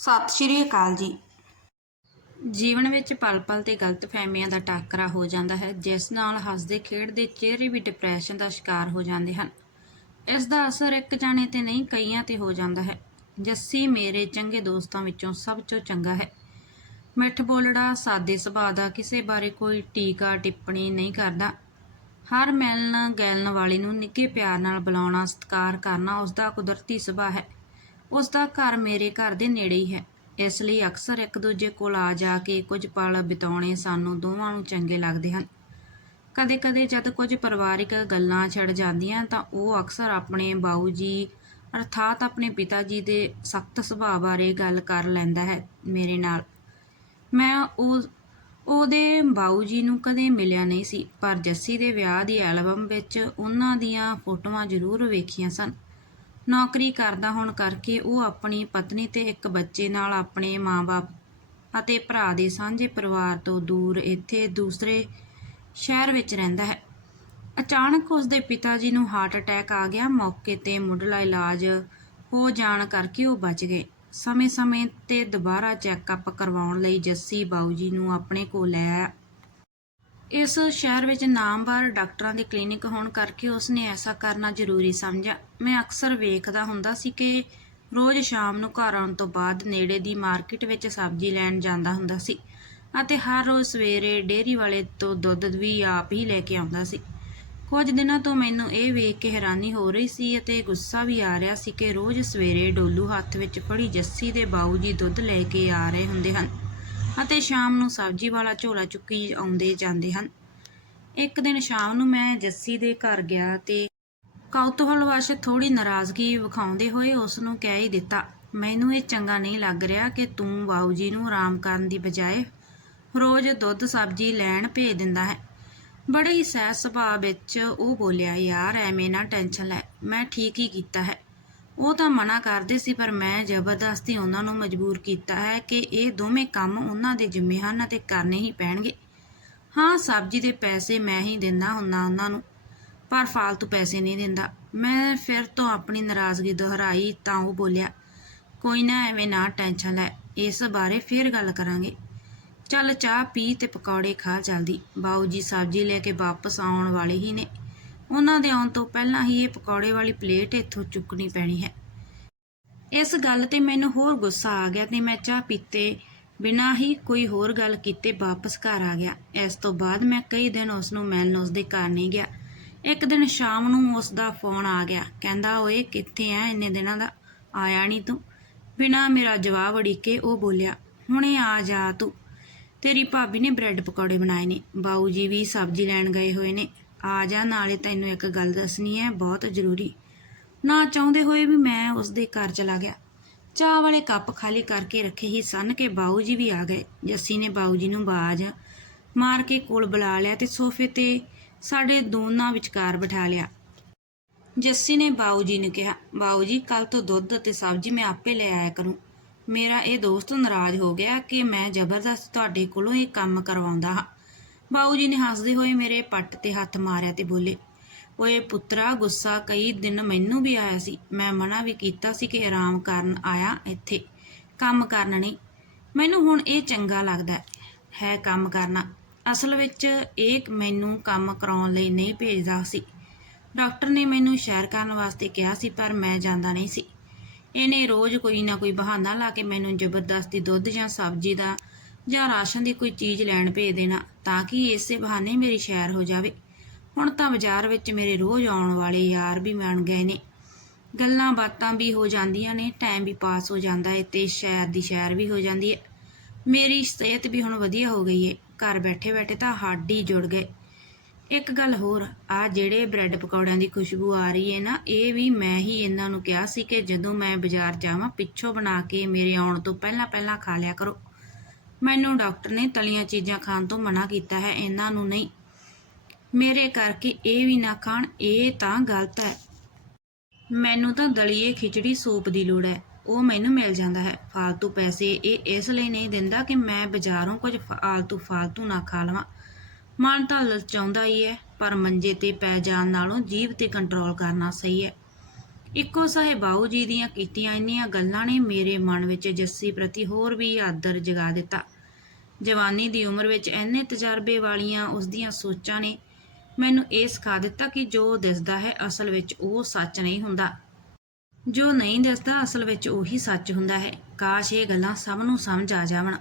ਸਤਿ ਸ਼੍ਰੀ ਅਕਾਲ ਜੀ। ਜੀਵਨ ਵਿੱਚ ਪਲ-ਪਲ ਤੇ ਗਲਤਫਹਿਮੀਆਂ ਦਾ ਟਾਕਰਾ ਹੋ ਜਾਂਦਾ ਹੈ, ਜਿਸ ਨਾਲ ਹੱਸਦੇ, ਖੇਡਦੇ, ਚਿਹਰੇ ਵੀ ਡਿਪਰੈਸ਼ਨ ਦਾ ਸ਼ਿਕਾਰ ਹੋ ਜਾਂਦੇ ਹਨ। ਇਸ ਦਾ ਅਸਰ ਇੱਕ ਜਾਣੇ ਤੇ ਨਹੀਂ, ਕਈਆਂ ਤੇ ਹੋ ਜਾਂਦਾ ਹੈ। ਜੱਸੀ ਮੇਰੇ ਚੰਗੇ ਦੋਸਤਾਂ ਵਿੱਚੋਂ ਸਭ ਤੋਂ ਚੰਗਾ ਹੈ। ਮਿੱਠ ਬੋਲੜਾ, ਸਾਦੇ ਸੁਭਾਅ ਦਾ ਕਿਸੇ ਬਾਰੇ ਕੋਈ ਟੀਕਾ, ਟਿੱਪਣੀ ਨਹੀਂ ਕਰਦਾ। ਹਰ ਮਿਲਣ ਗੈਲਣ ਵਾਲੀ ਨੂੰ ਨਿੱਘੇ ਪਿਆਰ ਨਾਲ ਬੁਲਾਉਣਾ, ਸਤਿਕਾਰ ਕਰਨਾ ਉਸ ਦਾ ਕੁਦਰਤੀ ਸੁਭਾਅ ਹੈ। ਉਸ ਦਾ ਘਰ ਮੇਰੇ ਘਰ ਦੇ ਨੇੜੇ ਹੀ ਹੈ। ਇਸ ਲਈ ਅਕਸਰ ਇੱਕ ਦੂਜੇ ਕੋਲ ਆ ਜਾ ਕੇ ਕੁਝ ਪਲ ਬਿਤਾਉਣੇ ਸਾਨੂੰ ਦੋਵਾਂ ਨੂੰ ਚੰਗੇ ਲੱਗਦੇ ਹਨ। ਕਦੇ-ਕਦੇ ਜਦ ਕੁਝ ਪਰਿਵਾਰਿਕ ਗੱਲਾਂ ਛਿੜ ਜਾਂਦੀਆਂ ਤਾਂ ਉਹ ਅਕਸਰ ਆਪਣੇ ਬਾਊ ਜੀ, ਅਰਥਾਤ ਆਪਣੇ ਪਿਤਾ ਜੀ ਦੇ ਸਖਤ ਸੁਭਾਅ ਬਾਰੇ ਗੱਲ ਕਰ ਲੈਂਦਾ ਹੈ ਮੇਰੇ ਨਾਲ। ਮੈਂ ਉਹ, ਉਹਦੇ ਬਾਊ ਜੀ ਨੂੰ ਕਦੇ ਮਿਲਿਆ ਨਹੀਂ ਸੀ, ਪਰ ਜੱਸੀ ਦੇ ਵਿਆਹ ਦੀ ਐਲਬਮ ਵਿੱਚ ਉਹਨਾਂ ਦੀਆਂ ਫੋਟੋਆਂ ਜ਼ਰੂਰ ਵੇਖੀਆਂ ਸਨ। ਨੌਕਰੀ ਕਰਦਾ ਹੋਣ ਕਰਕੇ ਉਹ ਆਪਣੀ ਪਤਨੀ ਤੇ ਇੱਕ ਬੱਚੇ ਨਾਲ ਆਪਣੇ ਮਾਂ-ਬਾਪ ਅਤੇ ਭਰਾ ਦੇ ਸਾਂਝੇ ਪਰਿਵਾਰ ਤੋਂ ਦੂਰ ਇੱਥੇ ਦੂਸਰੇ ਸ਼ਹਿਰ ਵਿੱਚ ਰਹਿੰਦਾ ਹੈ। ਅਚਾਨਕ ਉਸ ਦੇ ਪਿਤਾ ਜੀ ਨੂੰ ਹਾਰਟ ਅਟੈਕ ਆ ਗਿਆ। ਮੌਕੇ ਤੇ ਮੁੱਢਲਾ ਇਲਾਜ ਹੋ ਜਾਣ ਕਰਕੇ ਉਹ ਬਚ ਗਏ। ਸਮੇਂ-ਸਮੇਂ ਤੇ ਦੁਬਾਰਾ ਚੈੱਕਅਪ ਕਰਵਾਉਣ ਲਈ ਜੱਸੀ ਬਾਊ ਜੀ ਨੂੰ ਆਪਣੇ ਕੋਲ ਲੈ ਇਸ ਸ਼ਹਿਰ ਵਿੱਚ ਨਾਮਵਰ ਡਾਕਟਰਾਂ ਦੇ ਕਲੀਨਿਕ ਹੋਣ ਕਰਕੇ ਉਸਨੇ ਐਸਾ ਕਰਨਾ ਜ਼ਰੂਰੀ ਸਮਝਿਆ। ਮੈਂ ਅਕਸਰ ਵੇਖਦਾ ਹੁੰਦਾ ਸੀ ਕਿ ਰੋਜ਼ ਸ਼ਾਮ ਨੂੰ ਘਰ ਆਉਣ ਤੋਂ ਬਾਅਦ ਨੇੜੇ ਦੀ ਮਾਰਕੀਟ ਵਿੱਚ ਸਬਜ਼ੀ ਲੈਣ ਜਾਂਦਾ ਹੁੰਦਾ ਸੀ ਅਤੇ ਹਰ ਰੋਜ਼ ਸਵੇਰੇ ਡੇਅਰੀ ਵਾਲੇ ਤੋਂ ਦੁੱਧ ਵੀ ਆਪ ਹੀ ਲੈ ਕੇ ਆਉਂਦਾ ਸੀ। ਕੁਝ ਦਿਨਾਂ ਤੋਂ ਮੈਨੂੰ ਇਹ ਵੇਖ ਕੇ ਹੈਰਾਨੀ ਹੋ ਰਹੀ ਸੀ ਅਤੇ ਗੁੱਸਾ ਵੀ ਆ ਰਿਹਾ ਸੀ ਕਿ ਰੋਜ਼ ਸਵੇਰੇ ਡੋਲੂ ਹੱਥ ਵਿੱਚ ਫੜੀ ਜੱਸੀ ਦੇ ਬਾਊ ਜੀ ਦੁੱਧ ਲੈ ਕੇ ਆ ਰਹੇ ਹੁੰਦੇ ਹਨ। ਅਤੇ ਸ਼ਾਮ ਨੂੰ ਸਬਜ਼ੀ ਵਾਲਾ ਝੋਲਾ ਚੁੱਕੀ ਆਉਂਦੇ ਜਾਂਦੇ ਹਨ। ਇੱਕ ਦਿਨ ਸ਼ਾਮ ਨੂੰ ਮੈਂ ਜੱਸੀ ਦੇ ਘਰ ਗਿਆ ਤੇ ਕੌਤੂਹਲ ਵਸ਼ ਥੋੜੀ ਨਾਰਾਜ਼ਗੀ ਵਿਖਾਉਂਦੇ ਹੋਏ ਉਸ ਨੂੰ ਕਹਿ ਹੀ ਦਿੱਤਾ, ਮੈਨੂੰ ਇਹ ਚੰਗਾ ਨਹੀਂ ਲੱਗ ਰਿਹਾ ਕਿ ਤੂੰ ਬਾਊ ਜੀ ਨੂੰ ਆਰਾਮ ਕਰਨ ਦੀ ਬਜਾਏ ਰੋਜ਼ ਦੁੱਧ ਸਬਜ਼ੀ ਲੈਣ ਭੇਜ ਦਿੰਦਾ ਹੈ। ਬੜੇ ਹੀ ਸਹਿਜ ਸੁਭਾਅ ਵਿੱਚ ਉਹ ਬੋਲਿਆ, ਯਾਰ ਐਵੇਂ ਨਾ ਟੈਨਸ਼ਨ ਲੈ, ਮੈਂ ਠੀਕ ਹੀ ਕੀਤਾ ਹੈ। ਉਹ ਤਾਂ ਮਨਾ ਕਰਦੇ ਸੀ, ਪਰ ਮੈਂ ਜ਼ਬਰਦਸਤੀ ਉਹਨਾਂ ਨੂੰ ਮਜਬੂਰ ਕੀਤਾ ਹੈ ਕਿ ਇਹ ਦੋਵੇਂ ਕੰਮ ਉਹਨਾਂ ਦੇ ਜ਼ਿੰਮੇ ਹਨ ਅਤੇ ਕਰਨੇ ਹੀ ਪੈਣਗੇ। ਹਾਂ, ਸਬਜ਼ੀ ਦੇ ਪੈਸੇ ਮੈਂ ਹੀ ਦਿੰਦਾ ਹੁੰਦਾ ਉਹਨਾਂ ਨੂੰ, ਪਰ ਫालतू ਪੈਸੇ ਨਹੀਂ ਦਿੰਦਾ। ਮੈਂ ਫਿਰ ਤੋਂ ਆਪਣੀ ਨਾਰਾਜ਼ਗੀ ਦੁਹਰਾਈ ਤਾਂ ਉਹ ਬੋਲਿਆ, ਕੋਈ ਨਾ, ਐਵੇਂ ਨਾ ਟੈਨਸ਼ਨ ਲੈ, ਇਸ ਬਾਰੇ ਫਿਰ ਗੱਲ ਕਰਾਂਗੇ। ਚੱਲ ਚਾਹ ਪੀ ਤੇ ਪਕੌੜੇ ਖਾ ਜਲਦੀ ਬਾਊ ਜੀ ਸਬਜ਼ੀ ਲੈ ਕੇ ਵਾਪਸ ਆਉਣ ਵਾਲੇ ਹੀ ਨੇ। ਉਹਨਾਂ ਦੇ ਆਉਣ ਤੋਂ ਪਹਿਲਾਂ ਹੀ ਇਹ ਪਕੌੜੇ ਵਾਲੀ ਪਲੇਟ ਇੱਥੋਂ ਚੁੱਕਣੀ ਪੈਣੀ ਹੈ। ਇਸ ਗੱਲ ਤੇ ਮੈਨੂੰ ਹੋਰ ਗੁੱਸਾ ਆ ਗਿਆ ਤੇ ਮੈਂ ਚਾਹ ਪੀਤੇ ਬਿਨਾਂ ਹੀ ਕੋਈ ਹੋਰ ਗੱਲ ਕੀਤੇ ਵਾਪਸ ਘਰ ਆ ਗਿਆ। ਇਸ ਤੋਂ ਬਾਅਦ ਮੈਂ ਕਈ ਦਿਨ ਉਸ ਨੂੰ ਮਿਲਣ ਉਸ ਦੇ ਘਰ ਨਹੀਂ ਗਿਆ। ਇੱਕ ਦਿਨ ਸ਼ਾਮ ਨੂੰ ਉਸ ਦਾ ਫੋਨ ਆ ਗਿਆ। ਕਹਿੰਦਾ, ਓਏ, ਕਿੱਥੇ ਆ ਇੰਨੇ ਦਿਨਾਂ ਦਾ ਆਇਆ ਨਹੀਂ ਤੂੰ? ਬਿਨਾਂ ਮੇਰਾ ਜਵਾਬ ਅੜੀਕੇ ਉਹ ਬੋਲਿਆ, ਹੁਣੇ ਆ ਜਾ ਤੂੰ। ਤੇਰੀ ਭਾਬੀ ਨੇ ਬ੍ਰੈਡ ਪਕੌੜੇ ਬਣਾਏ ਨੇ। ਬਾਊ ਜੀ ਵੀ ਸਬਜ਼ੀ ਲੈਣ ਗਏ ਹੋਏ ਨੇ। ਆ ਜਾ, ਨਾਲੇ ਤੈਨੂੰ ਇੱਕ ਗੱਲ ਦੱਸਣੀ ਹੈ, ਬਹੁਤ ਜ਼ਰੂਰੀ। ਨਾ ਚਾਹੁੰਦੇ ਹੋਏ ਵੀ ਮੈਂ ਉਸ ਦੇ ਘਰ ਚਲਾ ਗਿਆ। ਚਾਹ ਵਾਲੇ ਕੱਪ ਖਾਲੀ ਕਰਕੇ ਰੱਖੇ ਹੀ ਸਨ ਕਿ ਬਾਊ ਜੀ ਵੀ ਆ ਗਏ। ਜੱਸੀ ਨੇ ਬਾਊ ਜੀ ਨੂੰ ਬਾਜ ਮਾਰ ਕੇ ਕੋਲ ਬੁਲਾ ਲਿਆ ਤੇ ਸੋਫੇ ਤੇ ਸਾਡੇ ਦੋਨਾਂ ਵਿਚਕਾਰ ਬਿਠਾ ਲਿਆ। ਜੱਸੀ ਨੇ ਬਾਊ ਜੀ ਨੂੰ ਕਿਹਾ ਬਾਊ ਜੀ ਕੱਲ ਤੋਂ ਦੁੱਧ ਅਤੇ ਸਬਜ਼ੀ ਮੈਂ ਆਪੇ ਲੈ ਆਇਆ ਕਰੂੰ। ਮੇਰਾ ਇਹ ਦੋਸਤ ਨਾਰਾਜ਼ ਹੋ ਗਿਆ ਕਿ ਮੈਂ ਜ਼ਬਰਦਸਤ ਤੁਹਾਡੇ ਕੋਲੋਂ ਇਹ ਕੰਮ ਕਰਵਾਉਂਦਾ ਹਾਂ। ਬਾਊ ਜੀ ਨੇ ਹੱਸਦੇ ਹੋਏ ਮੇਰੇ ਪੱਟ ਤੇ ਹੱਥ ਮਾਰਿਆ ਤੇ ਬੋਲੇ ਓਏ ਪੁੱਤਰਾ ਗੁੱਸਾ ਕਈ ਦਿਨ ਮੈਨੂੰ ਵੀ ਆਇਆ ਸੀ। ਮੈਂ ਮਨਾ ਵੀ ਕੀਤਾ ਸੀ ਕਿ ਆਰਾਮ ਕਰਨ ਆਇਆ ਇੱਥੇ। ਕੰਮ ਕਰਨ ਨਹੀਂ। ਮੈਨੂੰ ਹੁਣ ਇਹ ਚੰਗਾ ਲੱਗਦਾ ਹੈ, ਕੰਮ ਕਰਨਾ। ਅਸਲ ਵਿੱਚ ਇਹ ਮੈਨੂੰ ਕੰਮ ਕਰਾਉਣ ਲਈ ਨਹੀਂ ਭੇਜਦਾ ਸੀ। ਡਾਕਟਰ ਨੇ ਮੈਨੂੰ ਸ਼ਹਿਰ ਕਰਨ ਵਾਸਤੇ ਕਿਹਾ ਸੀ ਪਰ ਮੈਂ ਜਾਂਦਾ ਨਹੀਂ ਸੀ। ਇਹਨੇ ਰੋਜ਼ ਕੋਈ ਨਾ ਕੋਈ ਬਹਾਨਾ ਲਾ ਕੇ ਮੈਨੂੰ ਜ਼ਬਰਦਸਤੀ ਦੁੱਧ ਜਾਂ ਸਬਜ਼ੀ ਦਾ ਜਾਂ ਰਾਸ਼ਨ ਦੀ ਕੋਈ ਚੀਜ਼ ਲੈਣ ਭੇਜ ਦੇਣਾ ਤਾਂ ਕਿ ਇਸੇ ਬਹਾਨੇ ਮੇਰੀ ਸ਼ੈਰ ਹੋ ਜਾਵੇ। ਹੁਣ ਤਾਂ ਬਾਜ਼ਾਰ ਵਿੱਚ ਮੇਰੇ ਰੋਜ਼ ਆਉਣ ਵਾਲੇ ਯਾਰ ਵੀ ਬਣ ਗਏ ਨੇ। ਗੱਲਾਂ ਬਾਤਾਂ ਵੀ ਹੋ ਜਾਂਦੀਆਂ ਨੇ ਟਾਈਮ ਵੀ ਪਾਸ ਹੋ ਜਾਂਦਾ ਹੈ ਤੇ ਸ਼ਹਿਰ ਦੀ ਸ਼ੈਰ ਵੀ ਹੋ ਜਾਂਦੀ ਹੈ ਮੇਰੀ ਸਿਹਤ ਵੀ ਹੁਣ ਵਧੀਆ ਹੋ ਗਈ ਹੈ ਘਰ ਬੈਠੇ ਬੈਠੇ ਤਾਂ ਹੱਡ ਹੀ ਜੁੜ ਗਏ। ਇੱਕ ਗੱਲ ਹੋਰ, ਆ ਜਿਹੜੇ ਬ੍ਰੈਡ ਪਕੌੜਿਆਂ ਦੀ ਖੁਸ਼ਬੂ ਆ ਰਹੀ ਹੈ ਨਾ, ਇਹ ਵੀ ਮੈਂ ਹੀ ਇਹਨਾਂ ਨੂੰ ਕਿਹਾ ਸੀ ਕਿ ਜਦੋਂ ਮੈਂ ਬਾਜ਼ਾਰ ਜਾਵਾਂ, ਪਿੱਛੋਂ ਬਣਾ ਕੇ ਮੇਰੇ ਆਉਣ ਤੋਂ ਪਹਿਲਾਂ ਪਹਿਲਾਂ ਖਾ ਲਿਆ ਕਰੋ। ਮੈਨੂੰ ਡਾਕਟਰ ਨੇ ਤਲੀਆਂ ਚੀਜ਼ਾਂ ਖਾਣ ਤੋਂ ਮਨਾ ਕੀਤਾ ਹੈ, ਇਹਨਾਂ ਨੂੰ ਨਹੀਂ। ਮੇਰੇ ਕਰਕੇ ਇਹ ਵੀ ਨਾ ਖਾਣ, ਇਹ ਤਾਂ ਗਲਤ ਹੈ। ਮੈਨੂੰ ਤਾਂ ਦਲੀਏ ਖਿਚੜੀ ਸੂਪ ਦੀ ਲੋੜ ਹੈ, ਉਹ ਮੈਨੂੰ ਮਿਲ ਜਾਂਦਾ ਹੈ। ਫਾਲਤੂ ਪੈਸੇ ਇਹ ਇਸ ਲਈ ਨਹੀਂ ਦਿੰਦਾ ਕਿ ਮੈਂ ਬਾਜ਼ਾਰੋਂ ਕੁਝ ਫालतू ਫਾਲਤੂ ਨਾ ਖਾ ਲਵਾਂ। ਮਨ ਤਾਂ ਲਲਚਾਉਂਦਾ ਹੀ ਹੈ, ਪਰ ਮੰਜੇ ਤੇ ਪੈ ਜਾਣ ਨਾਲੋਂ ਜੀਵ ਤੇ ਕੰਟਰੋਲ ਕਰਨਾ ਸਹੀ ਹੈ। ਇੱਕੋ ਸਹੇ ਬਾਊ ਜੀ ਦੀਆਂ ਕੀਤੀਆਂ ਇੰਨੀਆਂ ਗੱਲਾਂ ਨੇ ਮੇਰੇ ਮਨ ਵਿੱਚ ਜੱਸੀ ਪ੍ਰਤੀ ਹੋਰ ਵੀ ਆਦਰ ਜਗਾ ਦਿੱਤਾ। ਜਵਾਨੀ ਦੀ ਉਮਰ ਵਿੱਚ ਇੰਨੇ ਤਜਰਬੇ ਵਾਲੀਆਂ ਉਸ ਦੀਆਂ ਸੋਚਾਂ ਨੇ ਮੈਨੂੰ ਇਹ ਸਿਖਾ ਦਿੱਤਾ ਕਿ ਜੋ ਦਿਸਦਾ ਹੈ ਅਸਲ ਵਿੱਚ ਉਹ ਸੱਚ ਨਹੀਂ ਹੁੰਦਾ। ਜੋ ਨਹੀਂ ਦਿਸਦਾ ਅਸਲ ਵਿੱਚ ਉਹੀ ਸੱਚ ਹੁੰਦਾ ਹੈ। ਕਾਸ਼ ਇਹ ਗੱਲਾਂ ਸਭ ਨੂੰ ਸਮਝ ਆ ਜਾਵਣ।